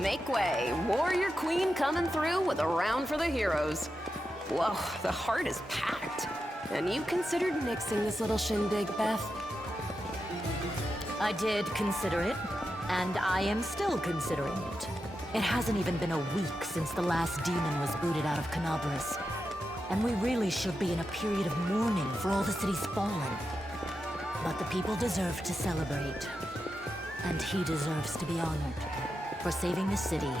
Make way. Warrior Queen coming through with a round for the heroes. Whoa, the heart is packed. And you considered nixing this little shindig, Beth? I did consider it, and I am still considering it. It hasn't even been a week since the last demon was booted out of Canabras. And we really should be in a period of mourning for all the city's fallen. But the people deserve to celebrate. And he deserves to be honored for saving the city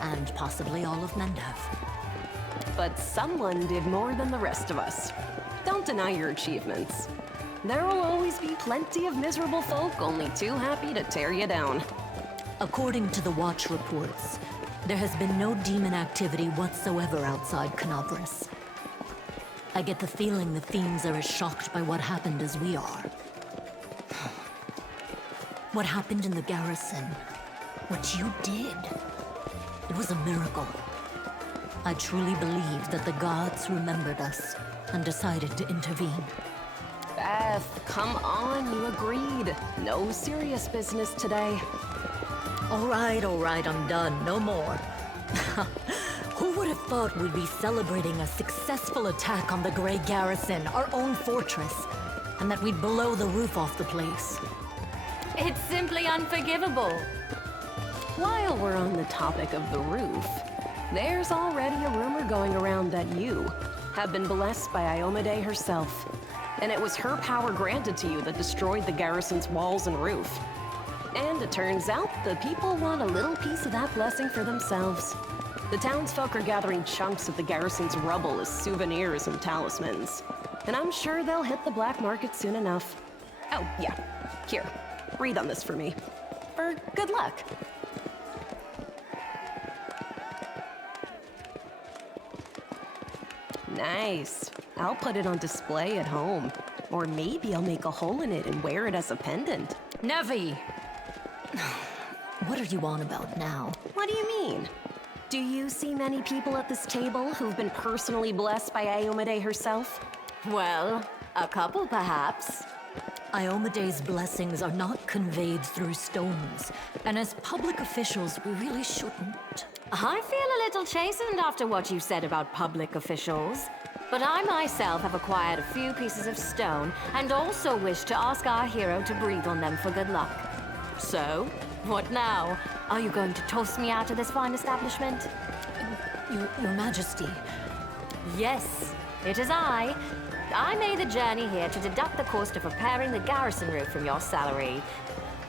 and possibly all of Mendev. But someone did more than the rest of us. Don't deny your achievements. There will always be plenty of miserable folk only too happy to tear you down. According to the Watch reports, there has been no demon activity whatsoever outside Canabras. I get the feeling the fiends are as shocked by what happened as we are. What happened in the garrison, what you did, it was a miracle. I truly believe that the gods remembered us and decided to intervene. Beth, come on, you agreed. No serious business today. All right, I'm done. No more. Who would have thought we'd be celebrating a successful attack on the Grey Garrison, our own fortress, and that we'd blow the roof off the place? It's simply unforgivable. While we're on the topic of the roof, there's already a rumor going around that you have been blessed by Iomade herself. And it was her power granted to you that destroyed the garrison's walls and roof. And it turns out the people want a little piece of that blessing for themselves. The townsfolk are gathering chunks of the garrison's rubble as souvenirs and talismans. And I'm sure they'll hit the black market soon enough. Oh, yeah. Here, read on this for me. For good luck. Nice. I'll put it on display at home. Or maybe I'll make a hole in it and wear it as a pendant. Nevi! What are you on about now? What do you mean? Do you see many people at this table who've been personally blessed by Iomade herself? Well, a couple perhaps. Iomade's blessings are not conveyed through stones, and as public officials, we really shouldn't. I feel a little chastened after what you said about public officials. But I myself have acquired a few pieces of stone and also wish to ask our hero to breathe on them for good luck. So, what now? Are you going to toss me out of this fine establishment? Your Majesty. Yes, it is I. I made the journey here to deduct the cost of repairing the garrison roof from your salary.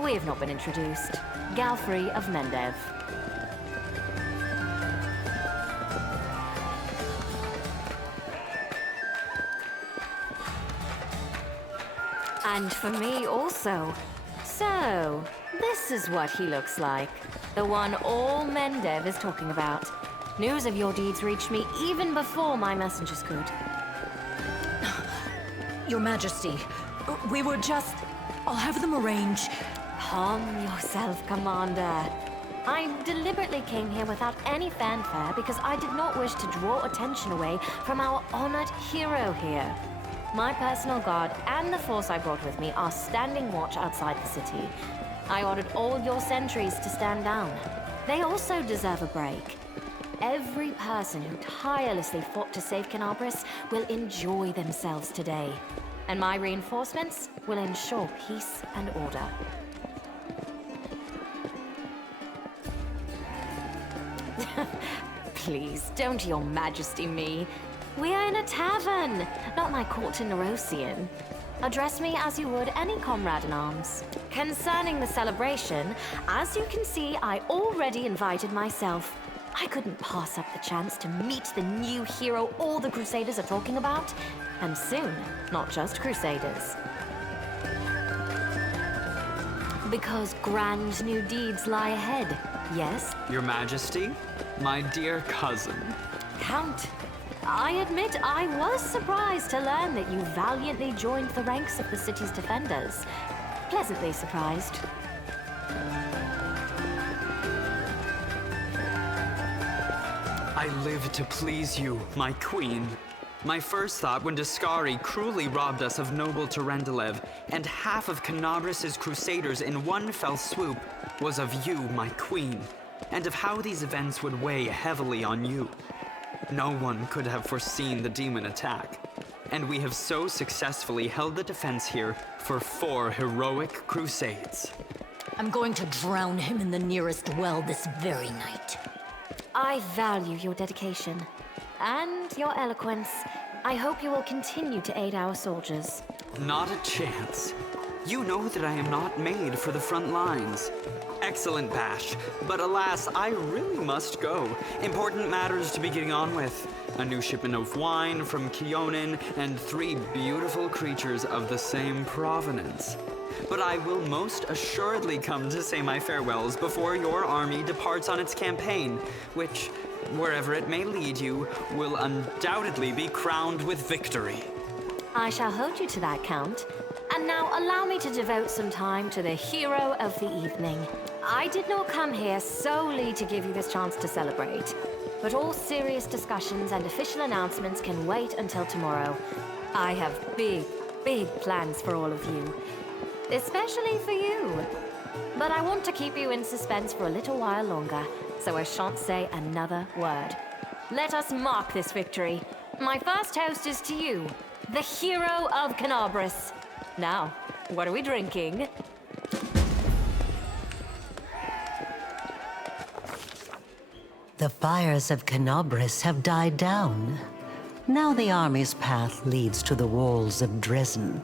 We have not been introduced. Galfrey of Mendev. And for me also. So, this is what he looks like. The one all Mendev is talking about. News of your deeds reached me even before my messengers could. Your Majesty, we were just... I'll have them arrange. Calm yourself, Commander. I deliberately came here without any fanfare because I did not wish to draw attention away from our honored hero here. My personal guard and the force I brought with me are standing watch outside the city. I ordered all your sentries to stand down. They also deserve a break. Every person who tirelessly fought to save Canabras will enjoy themselves today. And my reinforcements will ensure peace and order. Please, don't Your Majesty me. We are in a tavern, not my court in Nerosian. Address me as you would any comrade in arms. Concerning the celebration, as you can see, I already invited myself. I couldn't pass up the chance to meet the new hero all the Crusaders are talking about. And soon, not just Crusaders. Because grand new deeds lie ahead, yes? Your Majesty, my dear cousin. Count, I admit I was surprised to learn that you valiantly joined the ranks of the city's defenders. Pleasantly surprised. I live to please you, my queen. My first thought when Daskari cruelly robbed us of noble Terendelev and half of Canabras' crusaders in one fell swoop was of you, my queen. and of how these events would weigh heavily on you. No one could have foreseen the demon attack, and we have so successfully held the defense here for 4 heroic crusades. I'm going to drown him in the nearest well this very night. I value your dedication and your eloquence. I hope you will continue to aid our soldiers. Not a chance. You know that I am not made for the front lines. Excellent, Bash, but alas, I really must go. Important matters to be getting on with. A new shipment of wine from Keonin, and 3 beautiful creatures of the same provenance. But I will most assuredly come to say my farewells before your army departs on its campaign, which, wherever it may lead you, will undoubtedly be crowned with victory. I shall hold you to that, Count. And now allow me to devote some time to the hero of the evening. I did not come here solely to give you this chance to celebrate, but all serious discussions and official announcements can wait until tomorrow. I have big plans for all of you, especially for you. But I want to keep you in suspense for a little while longer, so I shan't say another word. Let us mark this victory. My first toast is to you, the hero of Canabris. Now, what are we drinking? The fires of Canabris have died down. Now the army's path leads to the walls of Dresden,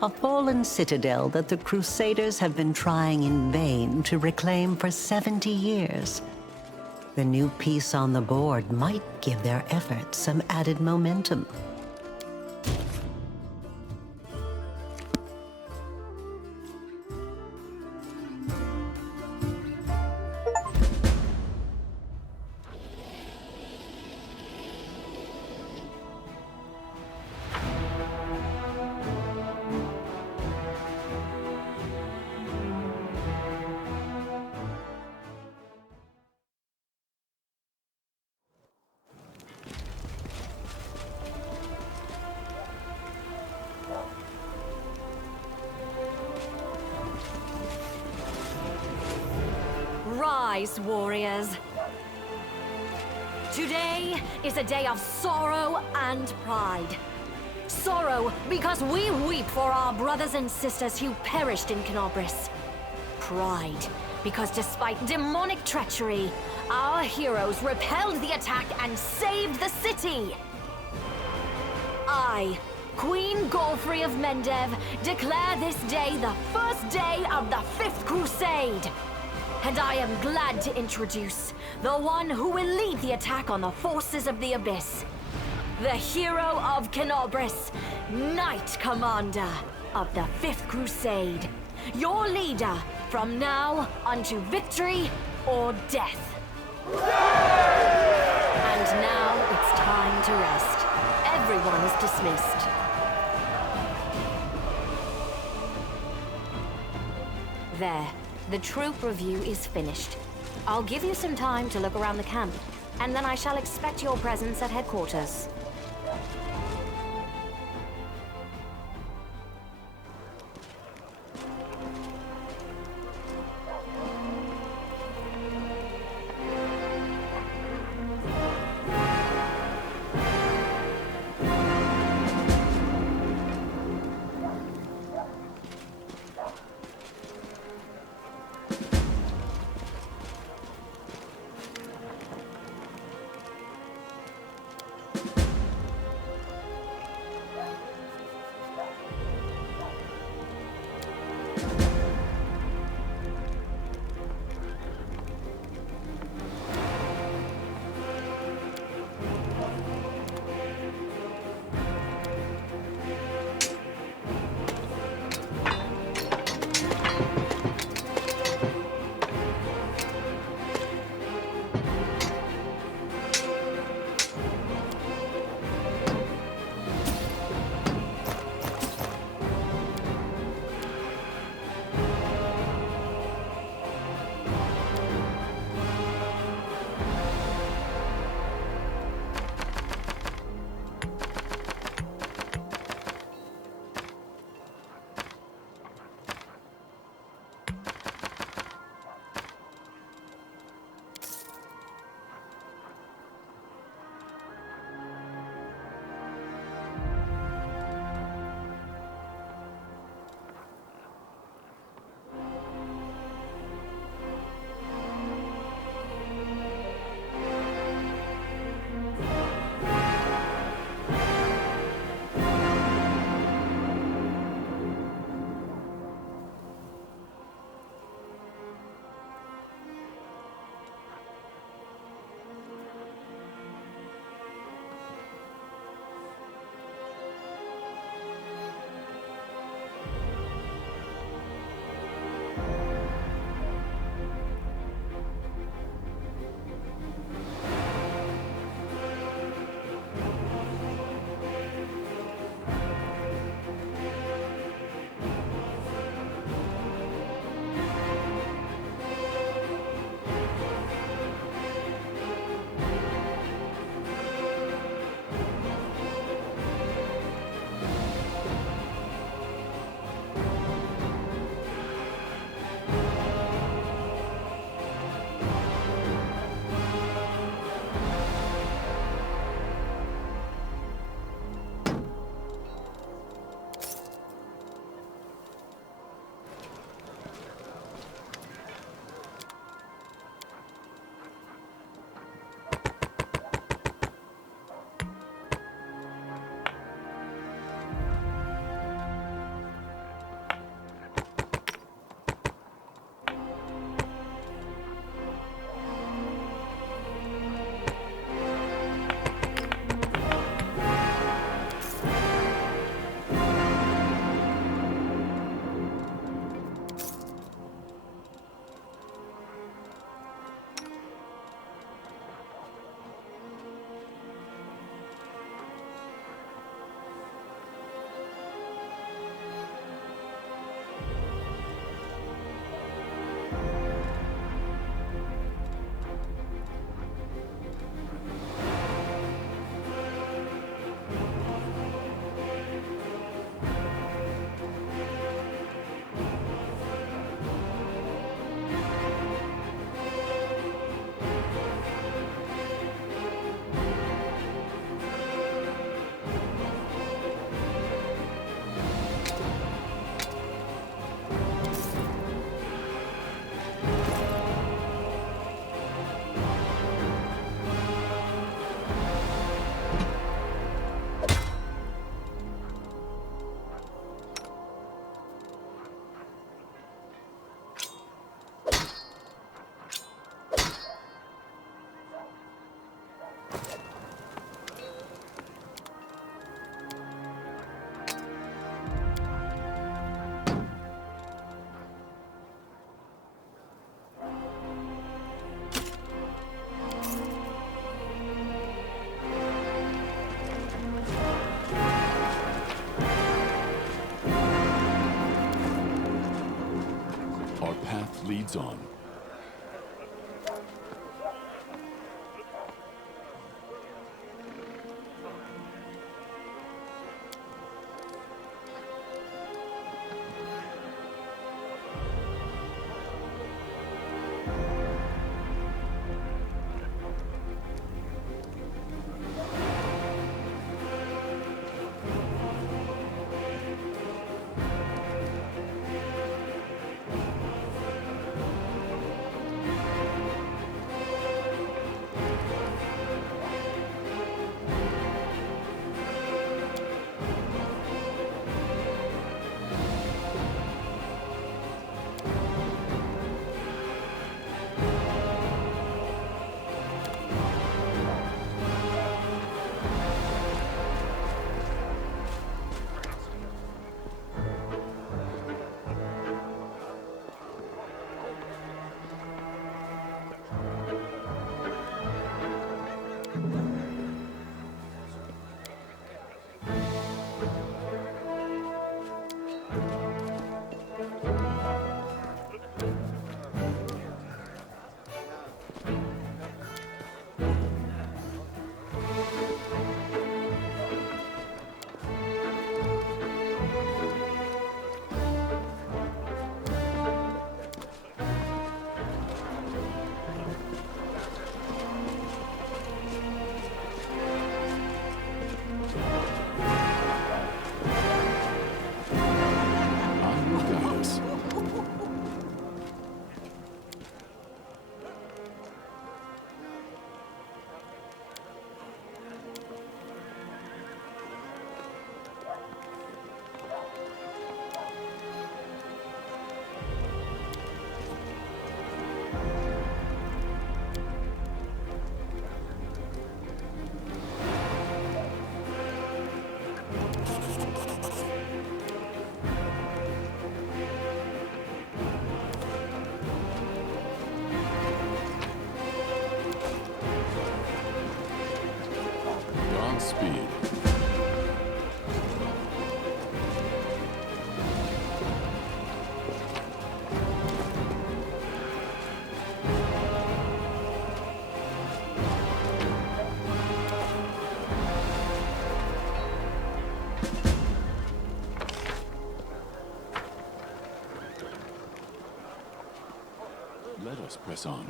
a fallen citadel that the Crusaders have been trying in vain to reclaim for 70 years. The new piece on the board might give their efforts some added momentum. Rise, warriors. Today is a day of sorrow and pride. Sorrow because we weep for our brothers and sisters who perished in Canabris. Pride because despite demonic treachery, our heroes repelled the attack and saved the city. I, Queen Golfrey of Mendev, declare this day the first day of the 5th Crusade. And I am glad to introduce the one who will lead the attack on the forces of the Abyss. The hero of Canabris, Knight Commander of the 5th Crusade. Your leader from now unto victory or death. And now it's time to rest. Everyone is dismissed. There. The troop review is finished. I'll give you some time to look around the camp, and then I shall expect your presence at headquarters. path leads on. Speed. Let us press on.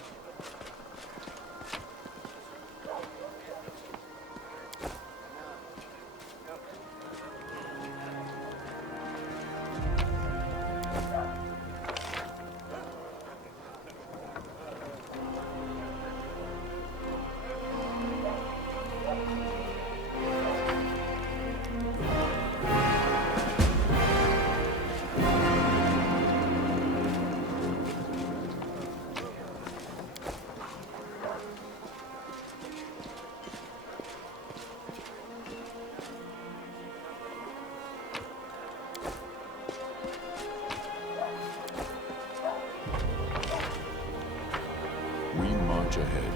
We march ahead.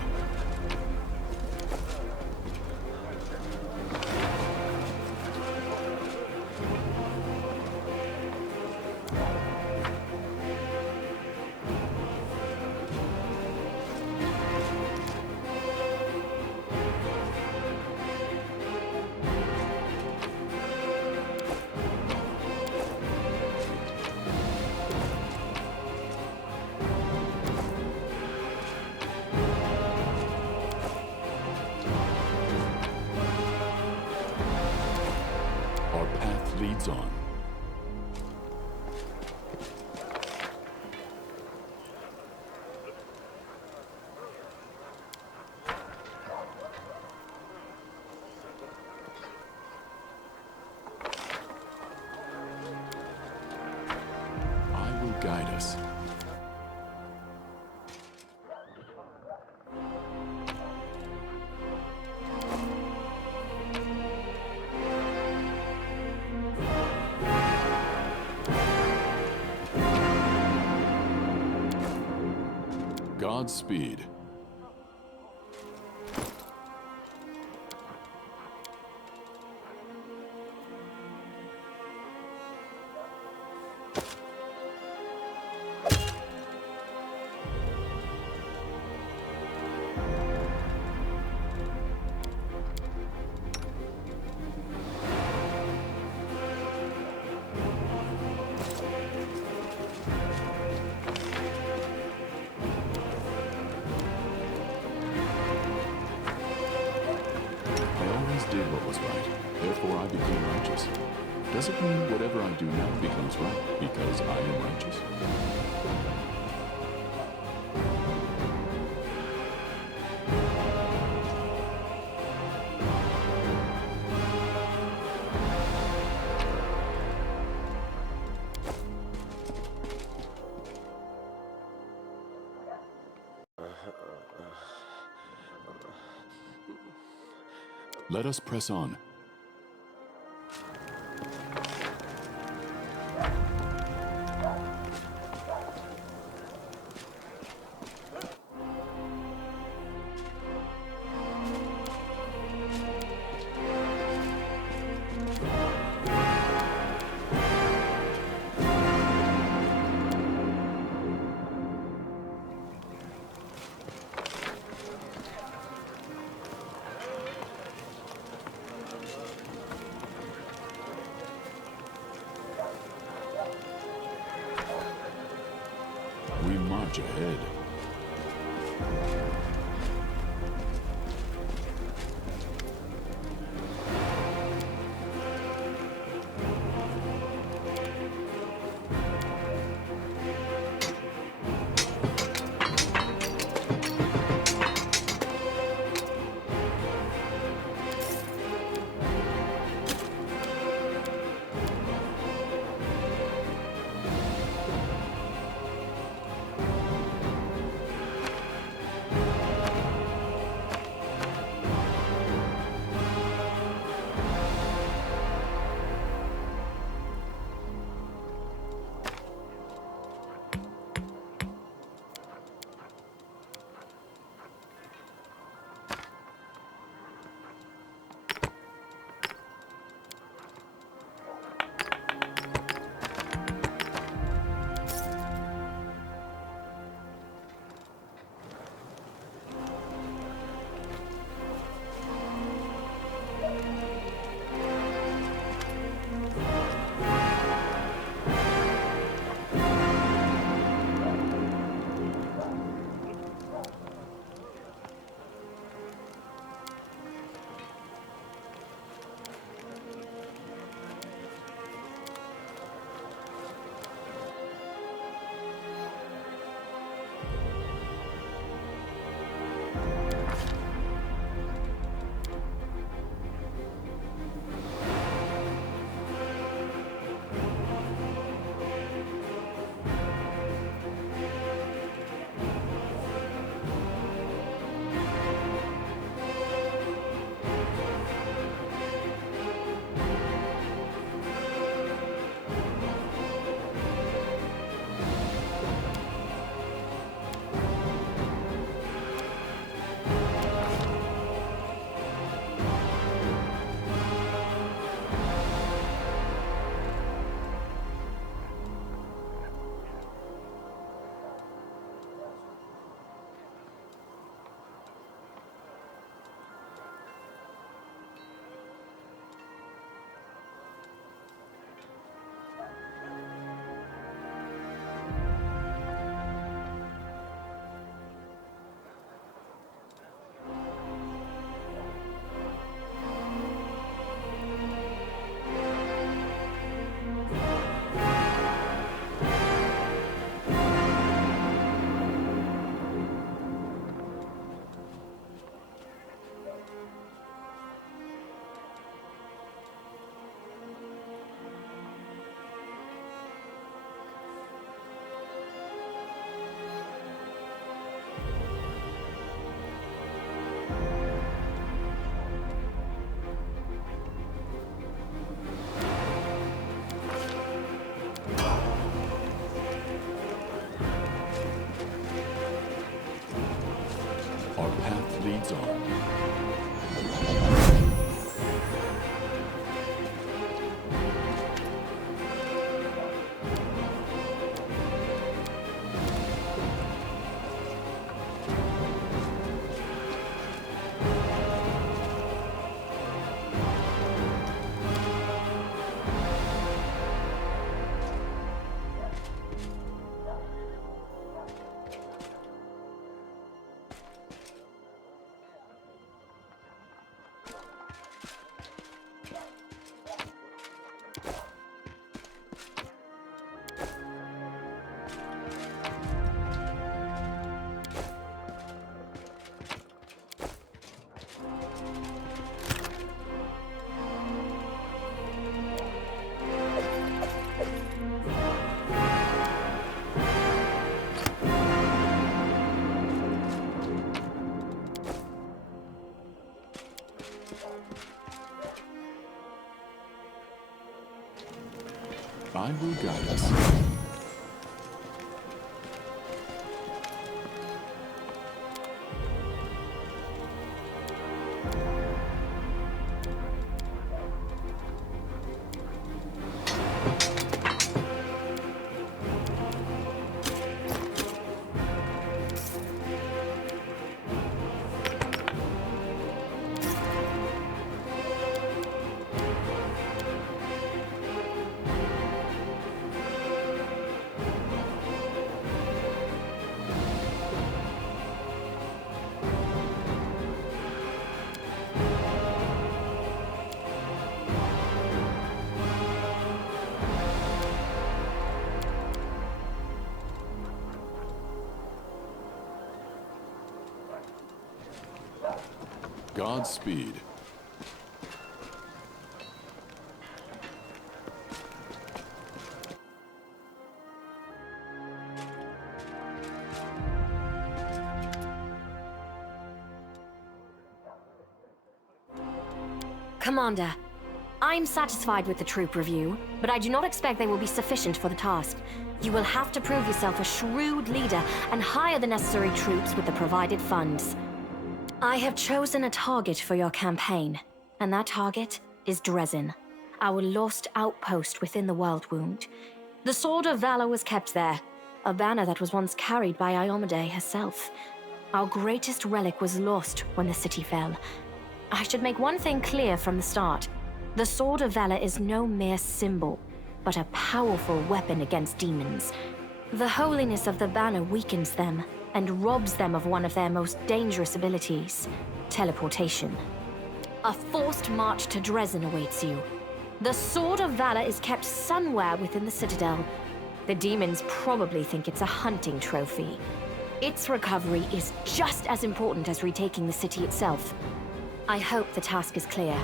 Our path leads on. I will guide us. Godspeed. I became righteous. Does it mean whatever I do now becomes right because I am righteous? Let us press on. We march ahead. Our path leads on. I will guide us. Godspeed. Commander, I'm satisfied with the troop review, but I do not expect they will be sufficient for the task. You will have to prove yourself a shrewd leader and hire the necessary troops with the provided funds. I have chosen a target for your campaign, and that target is Dresden, our lost outpost within the World Wound. The Sword of Valor was kept there, a banner that was once carried by Iomade herself. Our greatest relic was lost when the city fell. I should make one thing clear from the start. The Sword of Valor is no mere symbol, but a powerful weapon against demons. The holiness of the banner weakens them and robs them of one of their most dangerous abilities, teleportation. A forced march to Dresden awaits you. The Sword of Valor is kept somewhere within the Citadel. The demons probably think it's a hunting trophy. Its recovery is just as important as retaking the city itself. I hope the task is clear.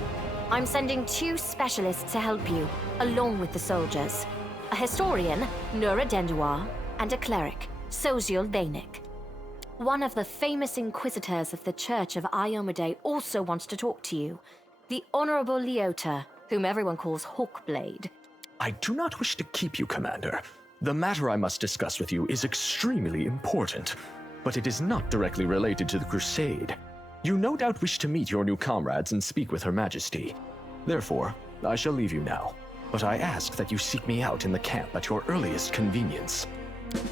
I'm sending 2 specialists to help you, along with the soldiers. A historian, Nura Denduar, and a cleric, Soziel Vainik. One of the famous inquisitors of the Church of Iomade also wants to talk to you. The Honorable Leota, whom everyone calls Hawkblade. I do not wish to keep you, Commander. The matter I must discuss with you is extremely important, but it is not directly related to the Crusade. You no doubt wish to meet your new comrades and speak with Her Majesty. Therefore, I shall leave you now, but I ask that you seek me out in the camp at your earliest convenience.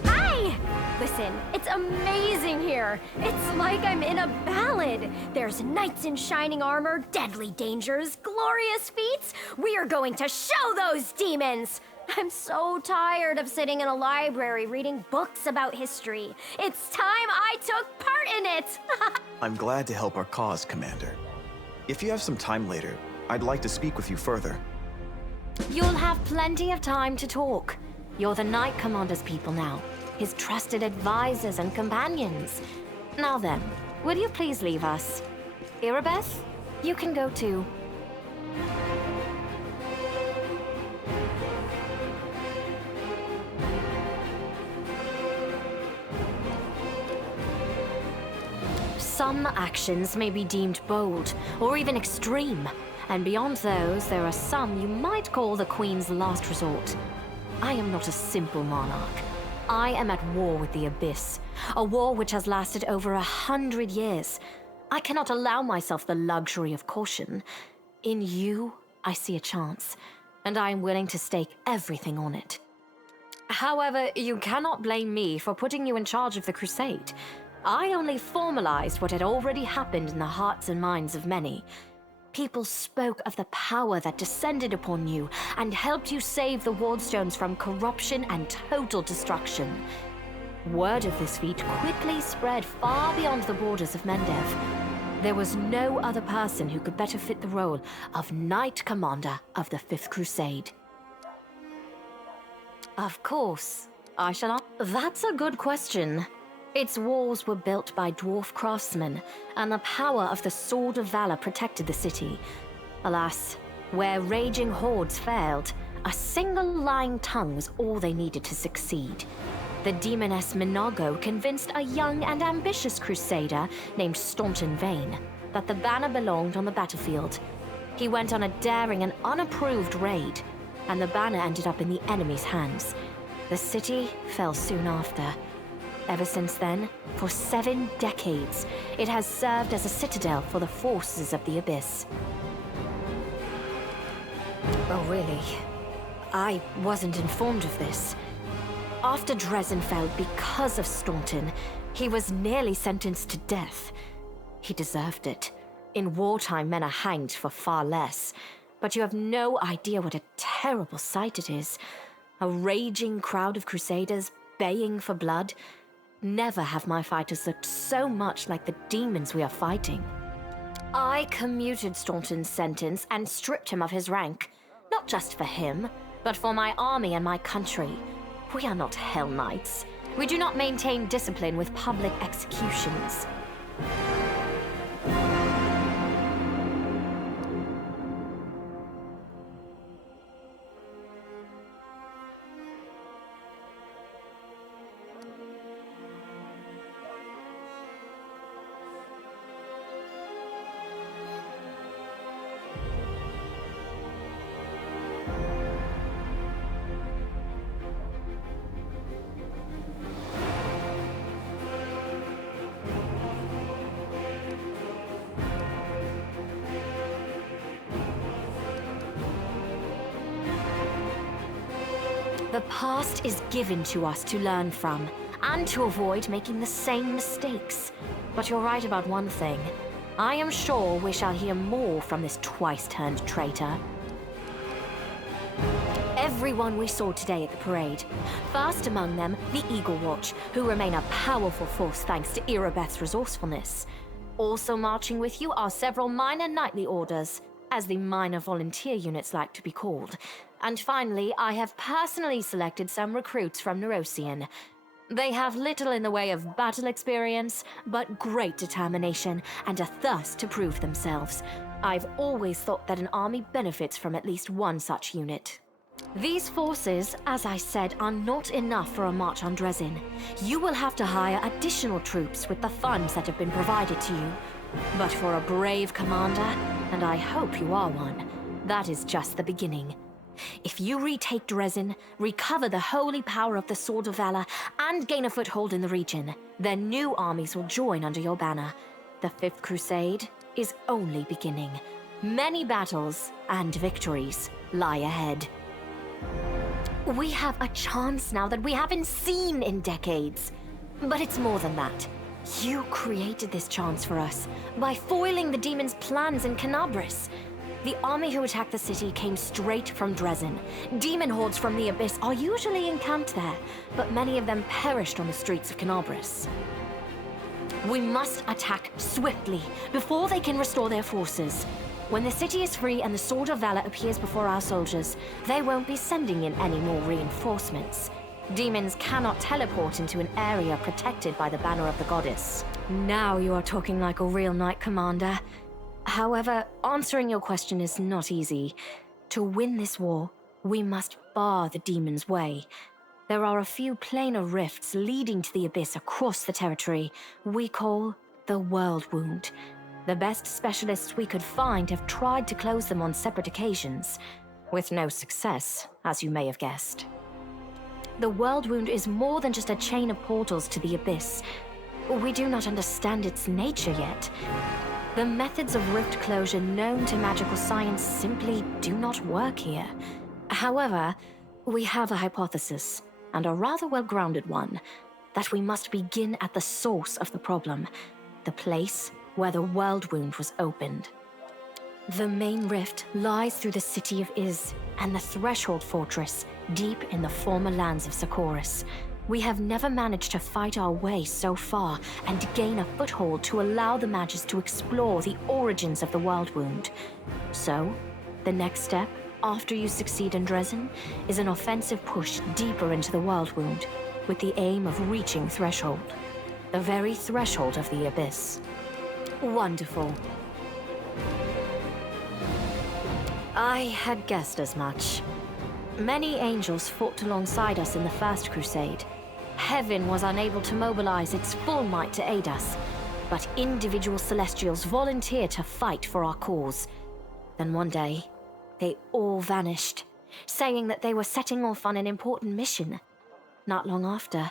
Hi! Listen, it's amazing here. It's like I'm in a ballad. There's knights in shining armor, deadly dangers, glorious feats. We are going to show those demons! I'm so tired of sitting in a library reading books about history. It's time I took part in it! I'm glad to help our cause, Commander. If you have some time later, I'd like to speak with you further. You'll have plenty of time to talk. You're the Knight Commander's people now, his trusted advisors and companions. Now then, will you please leave us? Irabeth, you can go too. Some actions may be deemed bold, or even extreme, and beyond those, there are some you might call the Queen's last resort. I am not a simple monarch. I am at war with the Abyss, a war which has lasted over 100 years. I cannot allow myself the luxury of caution. In you, I see a chance, and I am willing to stake everything on it. However, you cannot blame me for putting you in charge of the Crusade. I only formalized what had already happened in the hearts and minds of many. People spoke of the power that descended upon you and helped you save the Wardstones from corruption and total destruction. Word of this feat quickly spread far beyond the borders of Mendev. There was no other person who could better fit the role of Knight Commander of the Fifth Crusade. Of course, I shall. That's a good question. Its walls were built by dwarf craftsmen, and the power of the Sword of Valor protected the city. Alas, where raging hordes failed, a single lying tongue was all they needed to succeed. The demoness Minago convinced a young and ambitious crusader named Staunton Vane that the banner belonged on the battlefield. He went on a daring and unapproved raid. and the banner ended up in the enemy's hands. The city fell soon after. Ever since then, for 7 decades, it has served as a citadel for the forces of the Abyss. Oh, really? I wasn't informed of this. After Dresden fell because of Staunton, he was nearly sentenced to death. He deserved it. In wartime, men are hanged for far less. But you have no idea what a terrible sight it is. A raging crowd of crusaders baying for blood. Never have my fighters looked so much like the demons we are fighting. I commuted Staunton's sentence and stripped him of his rank. Not just for him, but for my army and my country. We are not Hell Knights. We do not maintain discipline with public executions. The past is given to us to learn from, and to avoid making the same mistakes. But you're right about one thing. I am sure we shall hear more from this twice-turned traitor. Everyone we saw today at the parade. First among them, the Eagle Watch, who remain a powerful force thanks to Irabeth's resourcefulness. Also marching with you are several minor knightly orders, as the minor volunteer units like to be called. And finally, I have personally selected some recruits from Neurosian. They have little in the way of battle experience, but great determination and a thirst to prove themselves. I've always thought that an army benefits from at least one such unit. These forces, as I said, are not enough for a march on Dresden. You will have to hire additional troops with the funds that have been provided to you. But for a brave commander, and I hope you are one, that is just the beginning. If you retake Dresden, recover the holy power of the Sword of Valor, and gain a foothold in the region, then new armies will join under your banner. The Fifth Crusade is only beginning. Many battles and victories lie ahead. We have a chance now that we haven't seen in decades. But it's more than that. You created this chance for us by foiling the demon's plans in Canabris. The army who attacked the city came straight from Dresden. Demon hordes from the Abyss are usually encamped there, but many of them perished on the streets of Canabris. We must attack swiftly, before they can restore their forces. When the city is free and the Sword of Valor appears before our soldiers, they won't be sending in any more reinforcements. Demons cannot teleport into an area protected by the banner of the goddess. Now you are talking like a real knight commander. However, answering your question is not easy. To win this war, we must bar the demon's way. There are a few planar rifts leading to the Abyss across the territory we call the World Wound. The best specialists we could find have tried to close them on separate occasions, with no success, as you may have guessed. The World Wound is more than just a chain of portals to the Abyss. We do not understand its nature yet. The methods of rift closure known to magical science simply do not work here. However, we have a hypothesis, and a rather well-grounded one, that we must begin at the source of the problem, the place where the World Wound was opened. The main rift lies through the city of Iz and the Threshold Fortress, deep in the former lands of Socorus. We have never managed to fight our way so far and gain a foothold to allow the mages to explore the origins of the World Wound. So, the next step, after you succeed in Dresden, is an offensive push deeper into the World Wound, with the aim of reaching Threshold, the very threshold of the Abyss. Wonderful. I had guessed as much. Many angels fought alongside us in the First Crusade. Heaven was unable to mobilize its full might to aid us, but individual celestials volunteered to fight for our cause. Then one day, they all vanished, saying that they were setting off on an important mission. Not long after,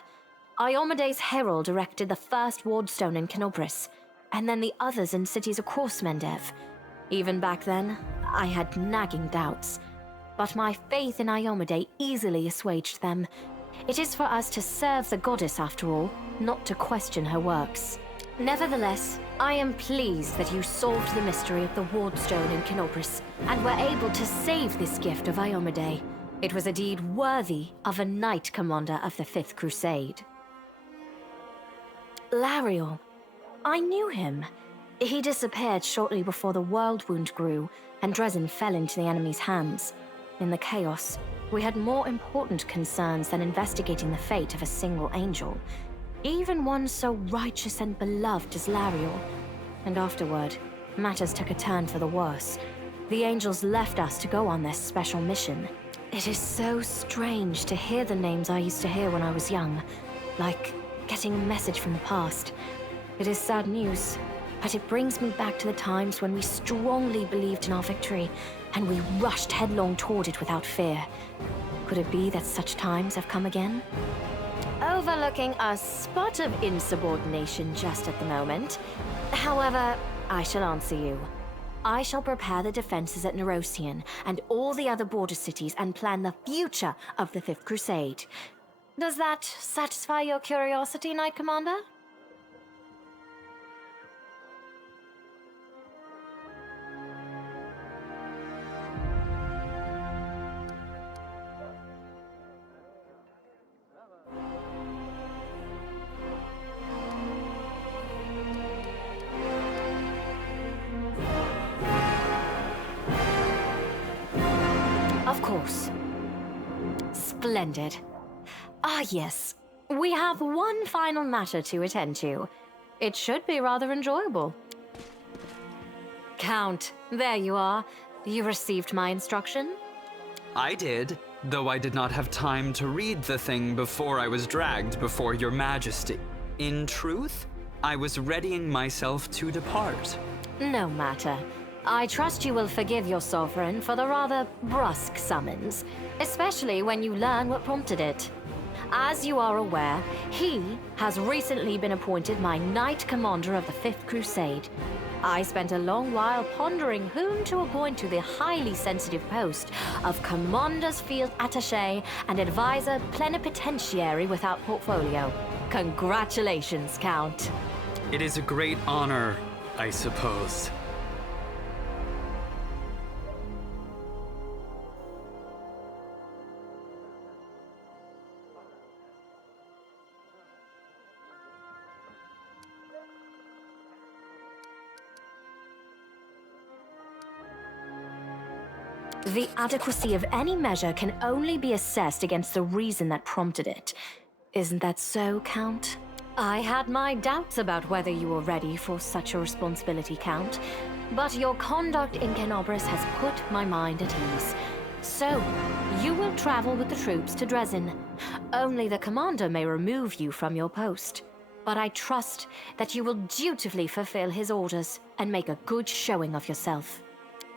Iomede's herald erected the first wardstone in Kenobris, and then the others in cities across Mendev. Even back then, I had nagging doubts, but my faith in Iomede easily assuaged them. It is for us to serve the goddess after all, not to question her works. Nevertheless, I am pleased that you solved the mystery of the wardstone in Kenobris, and were able to save this gift of Iomede. It was a deed worthy of a knight commander of the Fifth Crusade. Lariel. I knew him. He disappeared shortly before the world wound grew, and Dresden fell into the enemy's hands. In the chaos, we had more important concerns than investigating the fate of a single angel. Even one so righteous and beloved as Lariel. And afterward, matters took a turn for the worse. The angels left us to go on this special mission. It is so strange to hear the names I used to hear when I was young, like getting a message from the past. It is sad news, but it brings me back to the times when we strongly believed in our victory, and we rushed headlong toward it without fear. Could it be that such times have come again? Overlooking a spot of insubordination just at the moment. However, I shall answer you. I shall prepare the defenses at Nerosian and all the other border cities and plan the future of the Fifth Crusade. Does that satisfy your curiosity, Knight Commander? Of course. Splendid. Ah, yes. We have one final matter to attend to. It should be rather enjoyable. Count, there you are. You received my instruction? I did, though I did not have time to read the thing before I was dragged before your majesty. In truth, I was readying myself to depart. No matter. I trust you will forgive your sovereign for the rather brusque summons, especially when you learn what prompted it. As you are aware, he has recently been appointed my Knight Commander of the Fifth Crusade. I spent a long while pondering whom to appoint to the highly sensitive post of Commander's Field Attaché and Advisor Plenipotentiary without portfolio. Congratulations, Count. It is a great honor, I suppose. The adequacy of any measure can only be assessed against the reason that prompted it. Isn't that so, Count? I had my doubts about whether you were ready for such a responsibility, Count, but your conduct in Kenobris has put my mind at ease. So, you will travel with the troops to Dresden. Only the commander may remove you from your post. But I trust that you will dutifully fulfill his orders and make a good showing of yourself.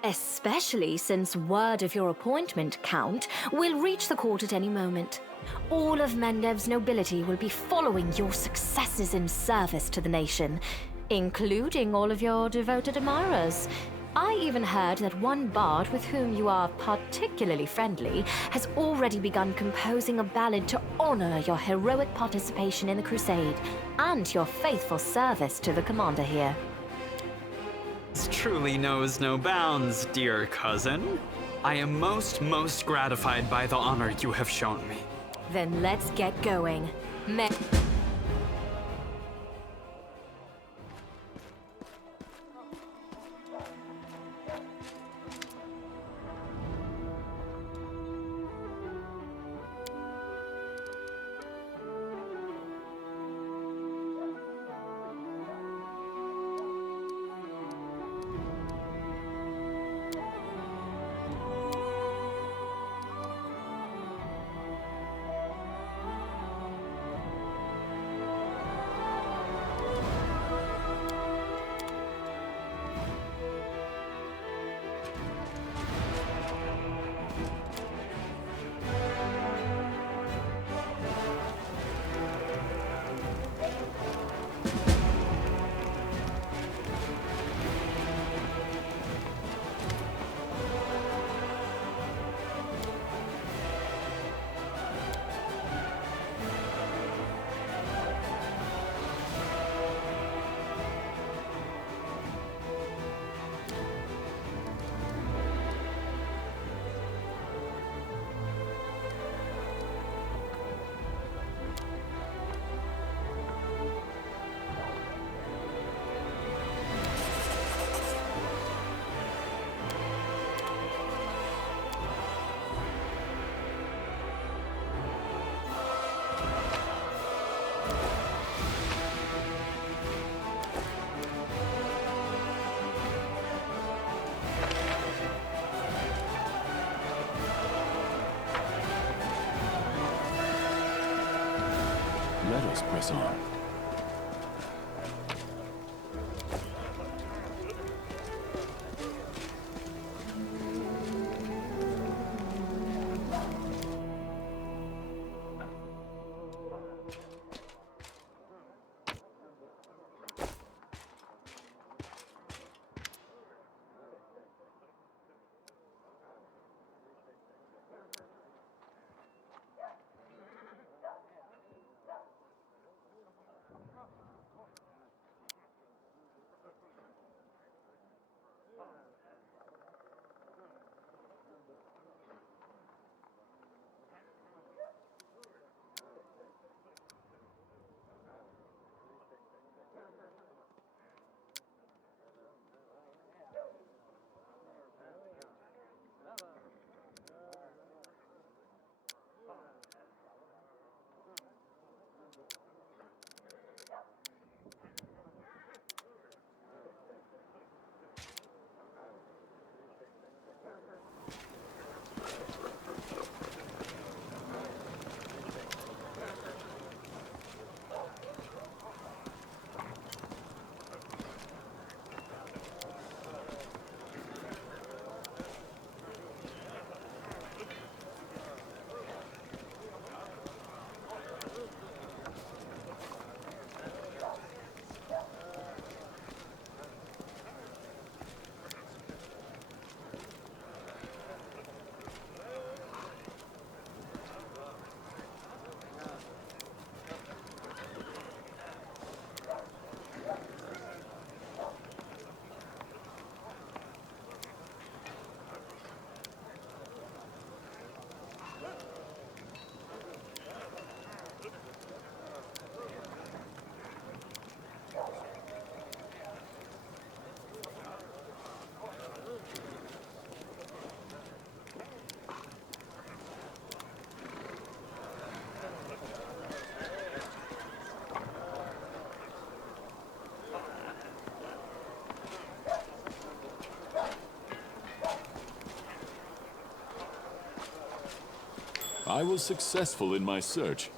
Especially since word of your appointment, Count, will reach the court at any moment. All of Mendev's nobility will be following your successes in service to the nation, including all of your devoted admirers. I even heard that one bard with whom you are particularly friendly has already begun composing a ballad to honor your heroic participation in the crusade and your faithful service to the commander here. This truly knows no bounds, dear cousin. I am most gratified by the honor you have shown me. Then let's get going. Let us press on. I was successful in my search.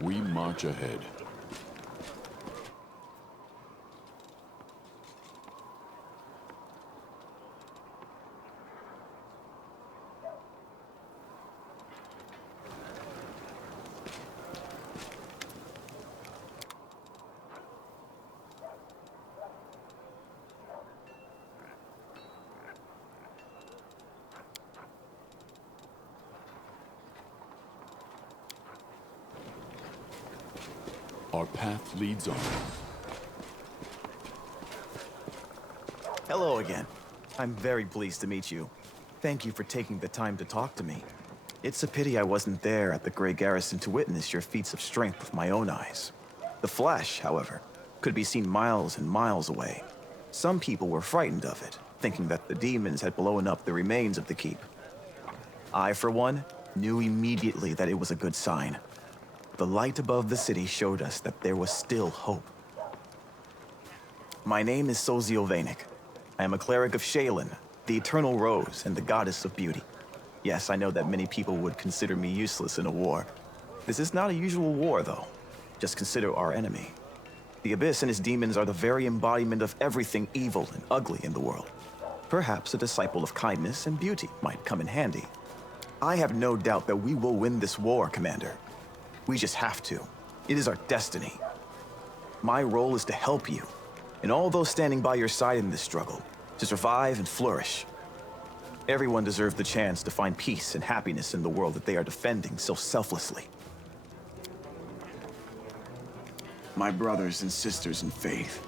We march ahead. Our path leads on. Hello again. I'm very pleased to meet you. Thank you for taking the time to talk to me. It's a pity I wasn't there at the Grey Garrison to witness your feats of strength with my own eyes. The flash, however, could be seen miles and miles away. Some people were frightened of it, thinking that the demons had blown up the remains of the keep. I, for one, knew immediately that it was a good sign. The light above the city showed us that there was still hope. My name is Sozio Vanek. I am a cleric of Shaylin, the Eternal Rose and the Goddess of Beauty. Yes, I know that many people would consider me useless in a war. This is not a usual war, though. Just consider our enemy. The Abyss and his demons are the very embodiment of everything evil and ugly in the world. Perhaps a disciple of kindness and beauty might come in handy. I have no doubt that we will win this war, Commander. We just have to. It is our destiny. My role is to help you, and all those standing by your side in this struggle, to survive and flourish. Everyone deserves the chance to find peace and happiness in the world that they are defending so selflessly. My brothers and sisters in faith.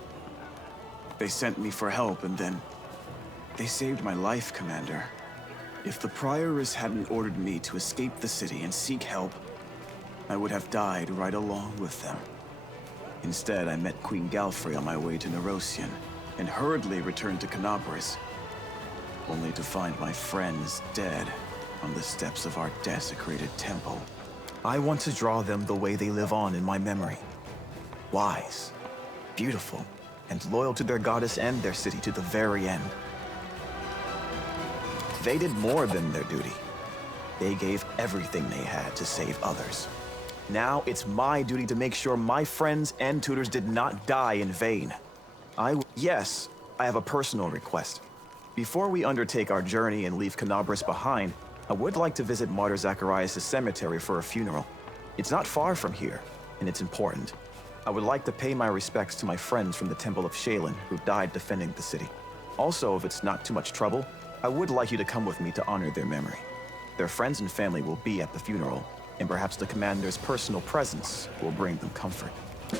They sent me for help, and then They saved my life, Commander. If the Prioress hadn't ordered me to escape the city and seek help, I would have died right along with them. Instead, I met Queen Galfrey on my way to Nerosian, and hurriedly returned to Canobris, only to find my friends dead on the steps of our desecrated temple. I want to draw them the way they live on in my memory. Wise, beautiful, and loyal to their goddess and their city to the very end. They did more than their duty. They gave everything they had to save others. Now it's my duty to make sure my friends and tutors did not die in vain. Yes, I have a personal request. Before we undertake our journey and leave Canobris behind, I would like to visit Martyr Zacharias' cemetery for a funeral. It's not far from here, and it's important. I would like to pay my respects to my friends from the Temple of Shaylin who died defending the city. Also, if it's not too much trouble, I would like you to come with me to honor their memory. Their friends and family will be at the funeral, and perhaps the commander's personal presence will bring them comfort.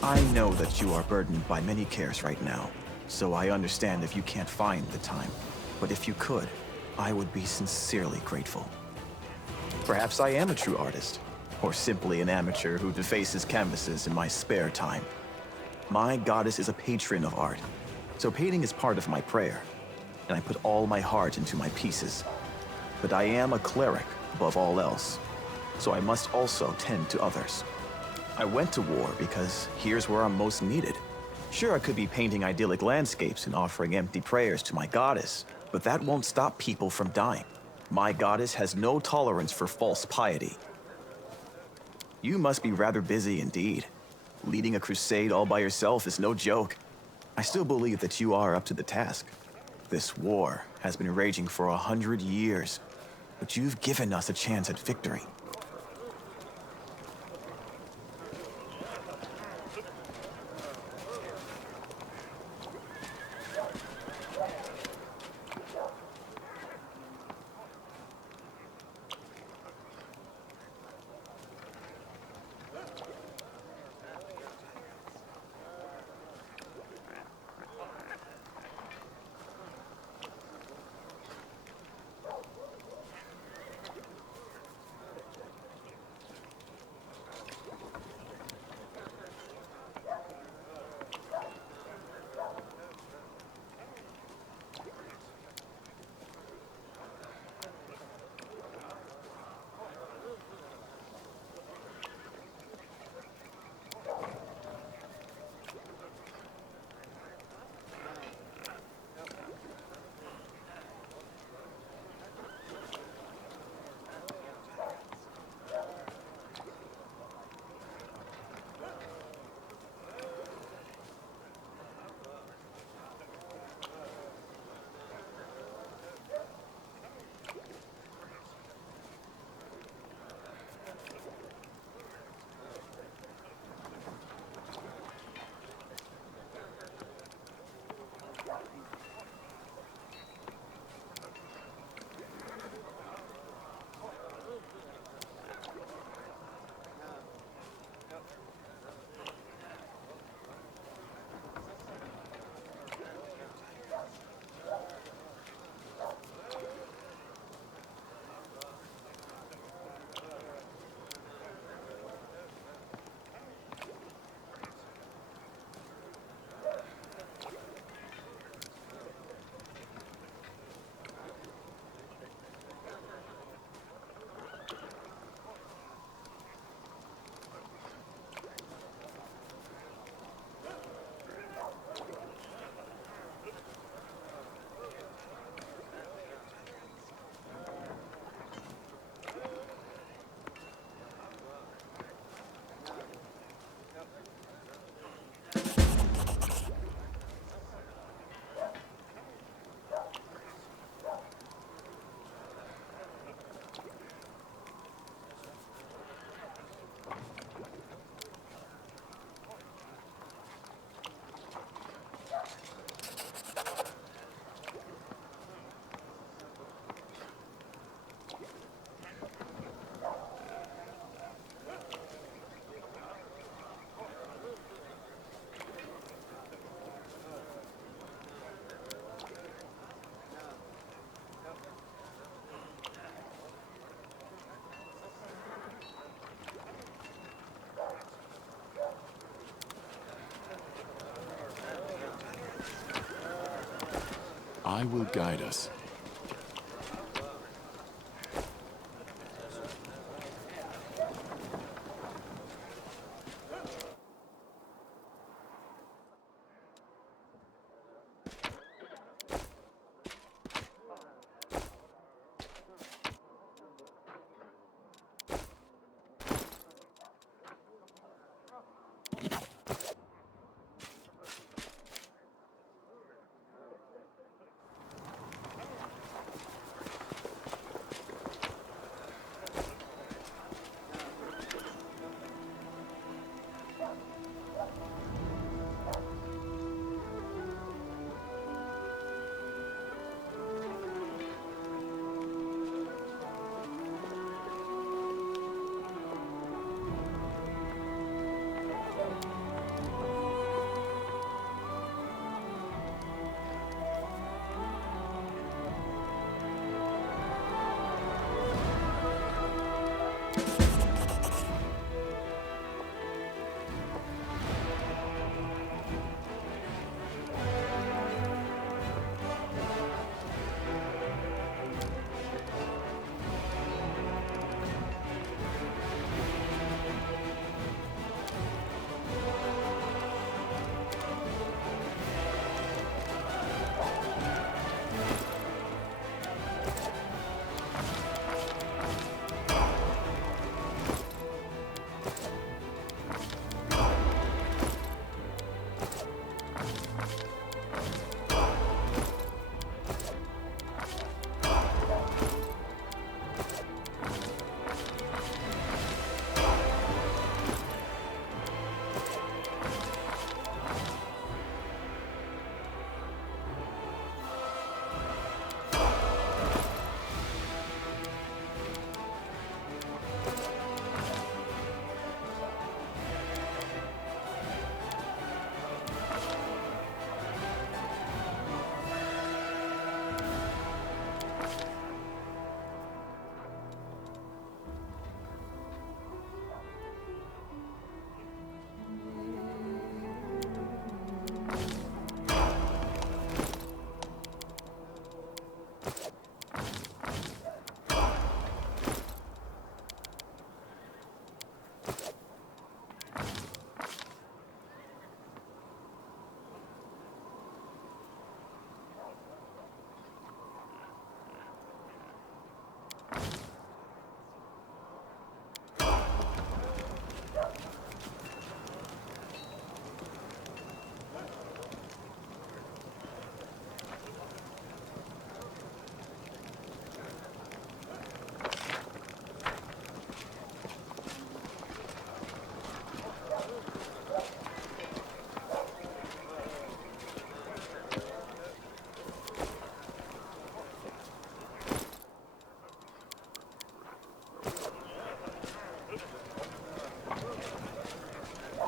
I know that you are burdened by many cares right now, so I understand if you can't find the time. But if you could, I would be sincerely grateful. Perhaps I am a true artist, or simply an amateur who defaces canvases in my spare time. My goddess is a patron of art, so painting is part of my prayer, and I put all my heart into my pieces. But I am a cleric above all else, so I must also tend to others. I went to war because here's where I'm most needed. Sure, I could be painting idyllic landscapes and offering empty prayers to my goddess, but that won't stop people from dying. My goddess has no tolerance for false piety. You must be rather busy indeed. Leading a crusade all by yourself is no joke. I still believe that you are up to the task. This war has been raging for 100 years, but you've given us a chance at victory. I will guide us.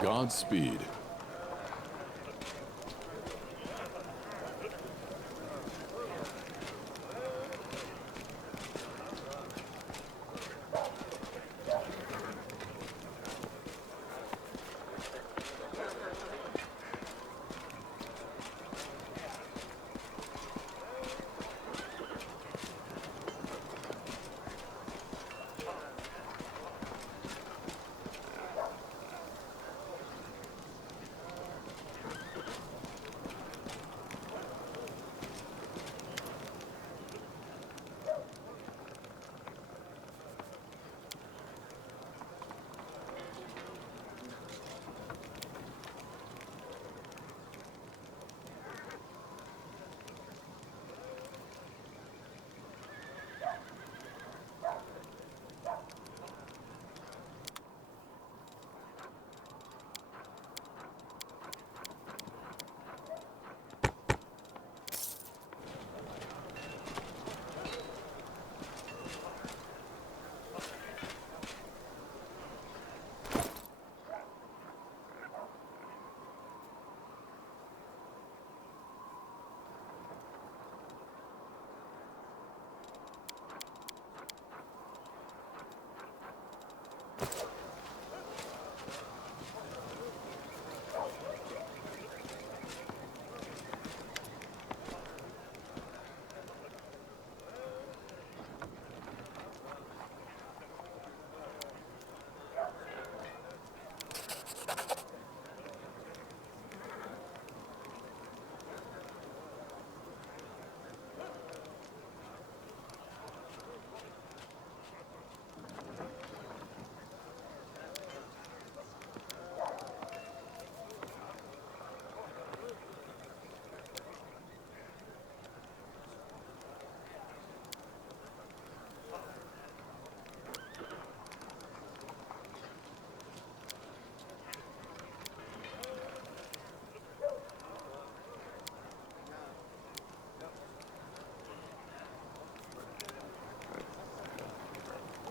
Godspeed.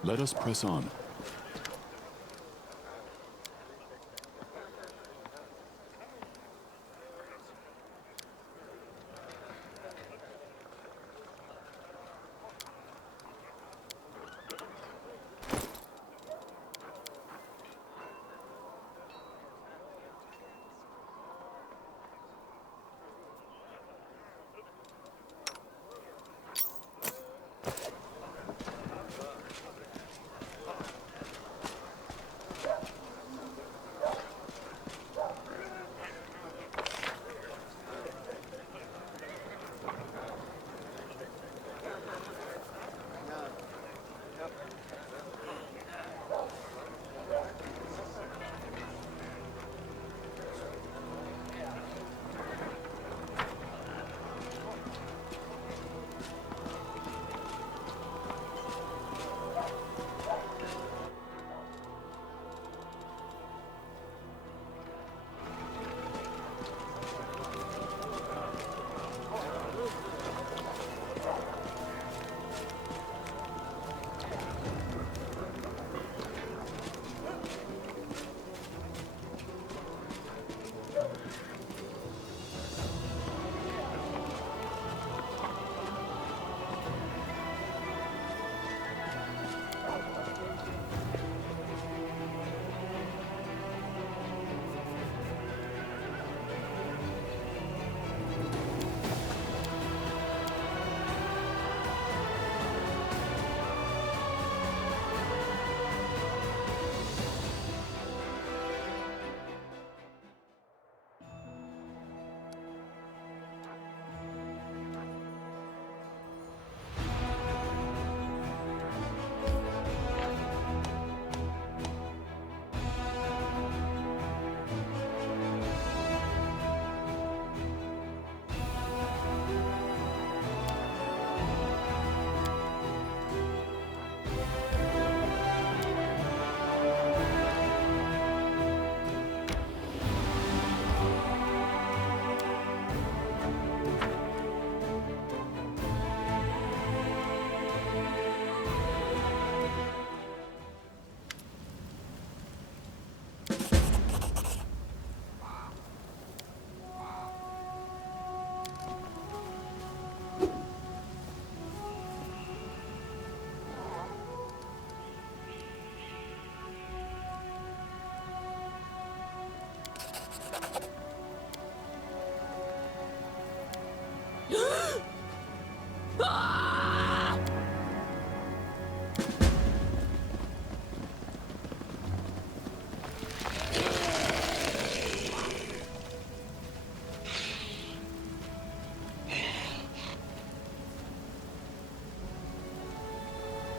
Let us press on.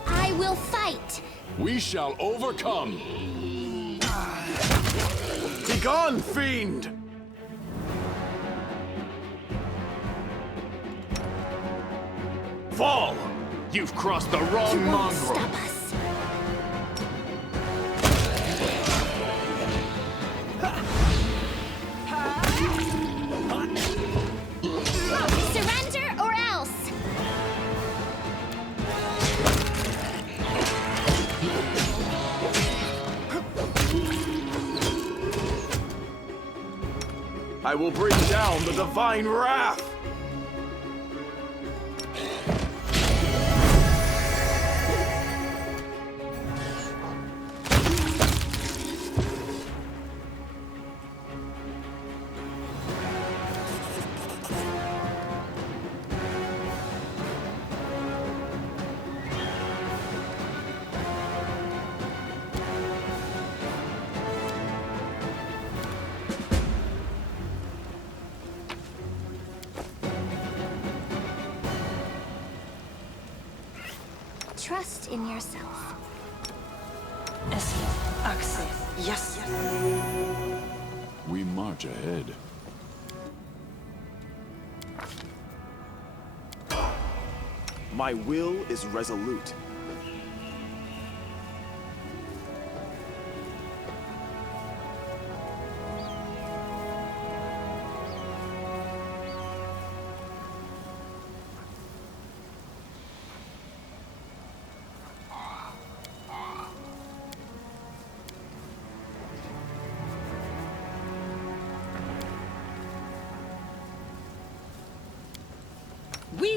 I will fight. We shall overcome! Begone, fiend! Fall! You've crossed the wrong mongrel! Stop us. Surrender or else. I will bring down the divine wrath! Trust in yourself. Yes. We march ahead. My will is resolute.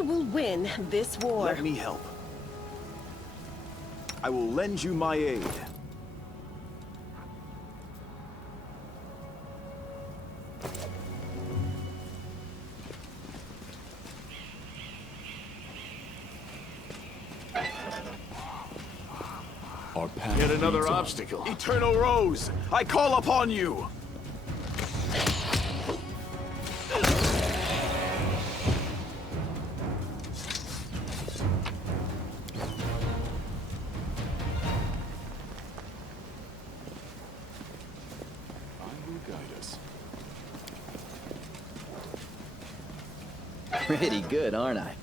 We will win this war. Let me help. I will lend you my aid. Our path Yet another leads on. obstacle. Eternal Rose, I call upon you! I will guide us. Pretty good, aren't I?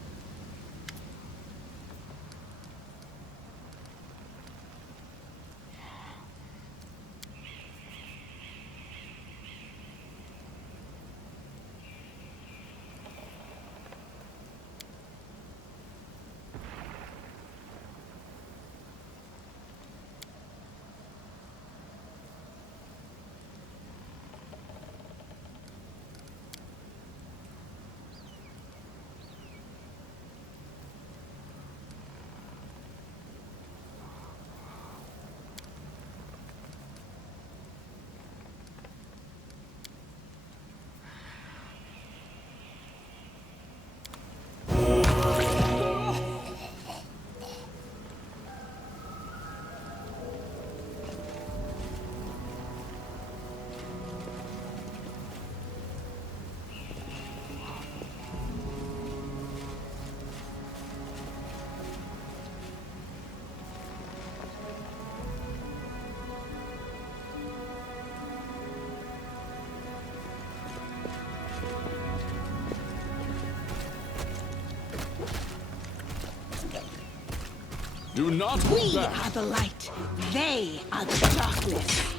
Do not hold We back. are the light. They are the darkness.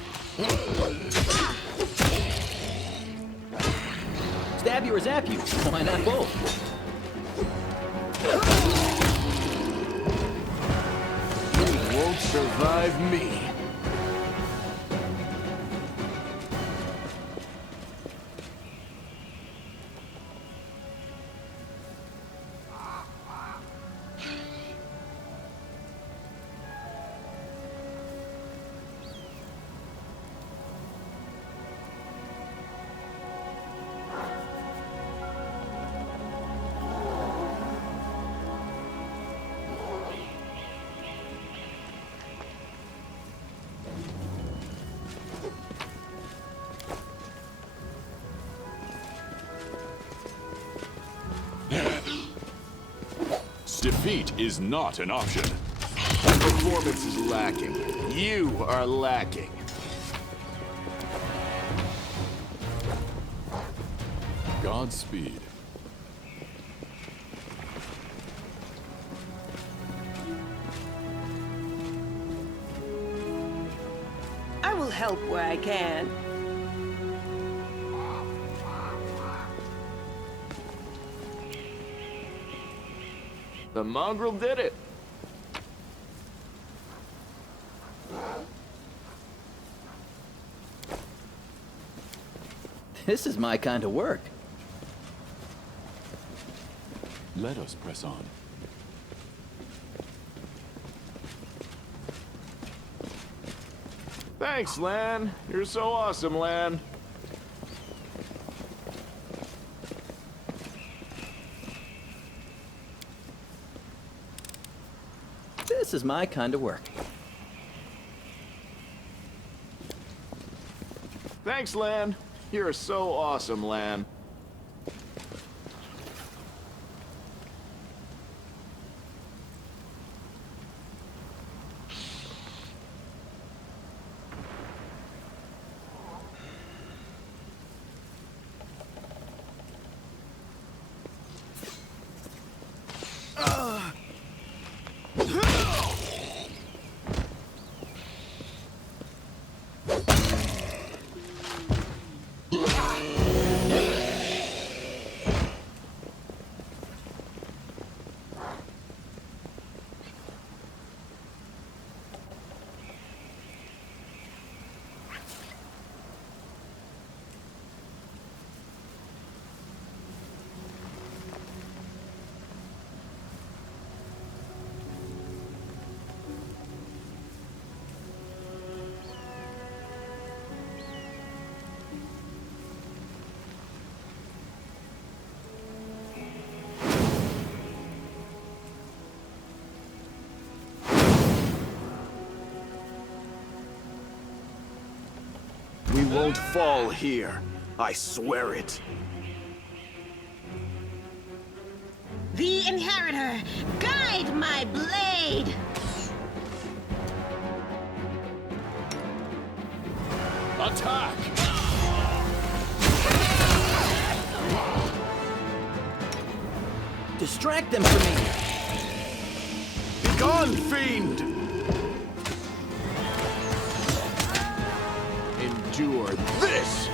Stab you or zap you? Why not both? You won't survive me. Defeat is not an option. Performance is lacking. You are lacking. Godspeed. I will help where I can. The mongrel did it. This is my kind of work. Let us press on. Thanks, Lan. You're so awesome, Lan. This is my kind of work. Thanks, Lan. You're so awesome, Lan. won't fall here. I swear it. The Inheritor, guide my blade! Attack! Distract them from me! Begone, fiend! Endure this!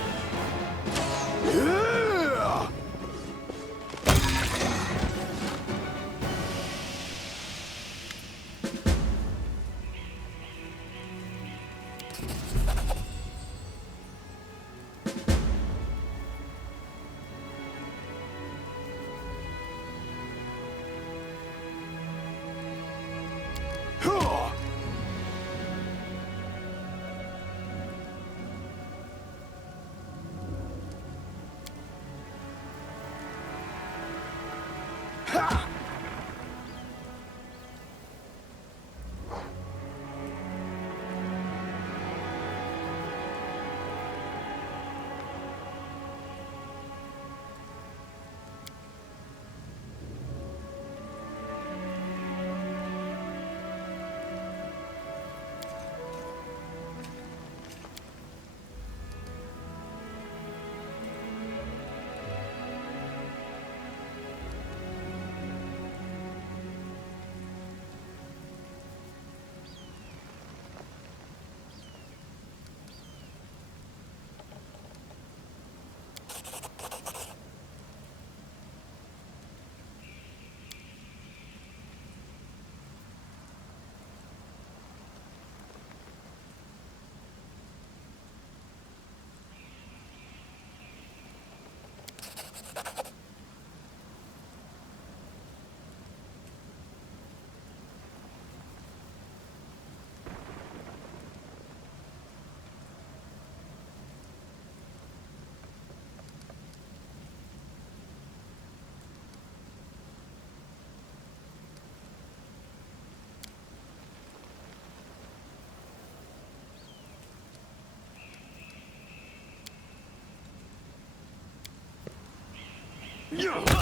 Yeah!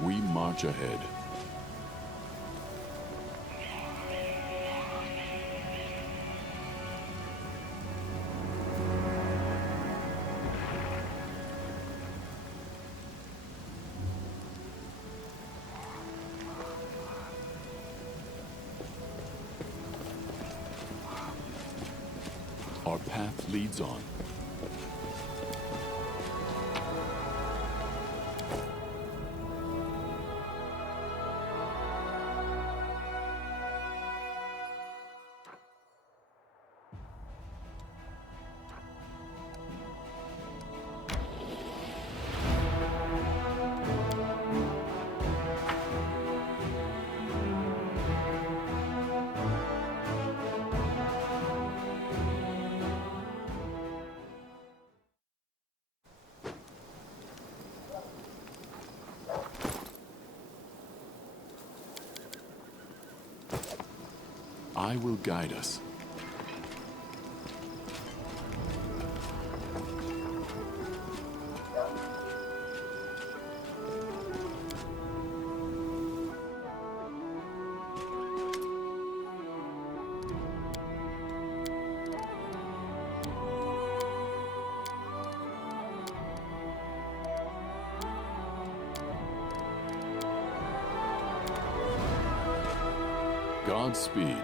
We march ahead. Our path leads on. I will guide us. Godspeed.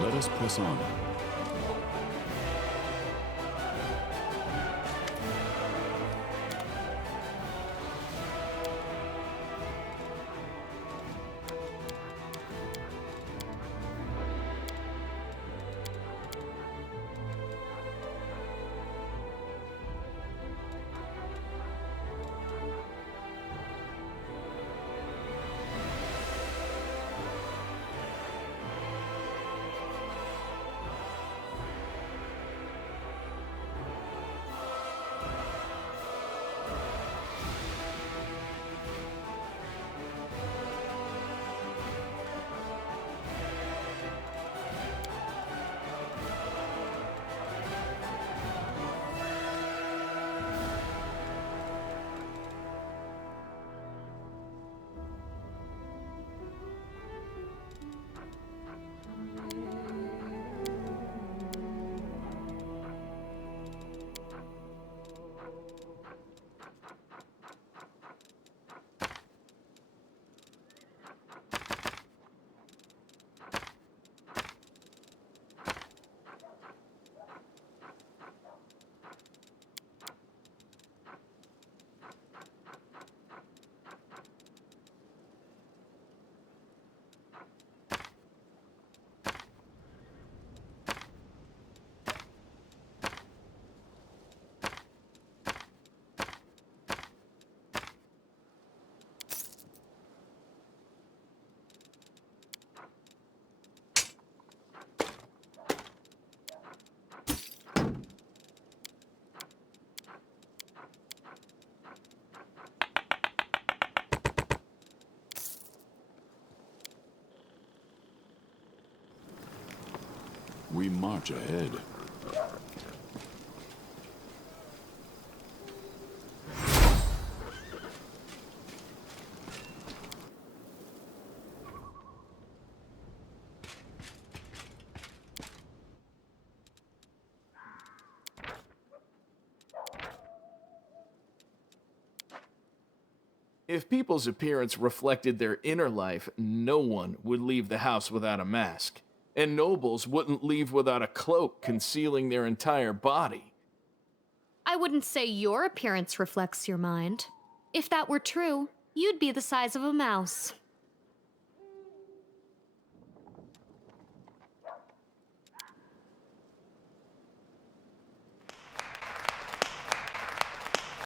Let us press on. We march ahead. If people's appearance reflected their inner life, no one would leave the house without a mask. And nobles wouldn't leave without a cloak concealing their entire body. I wouldn't say your appearance reflects your mind. If that were true, you'd be the size of a mouse.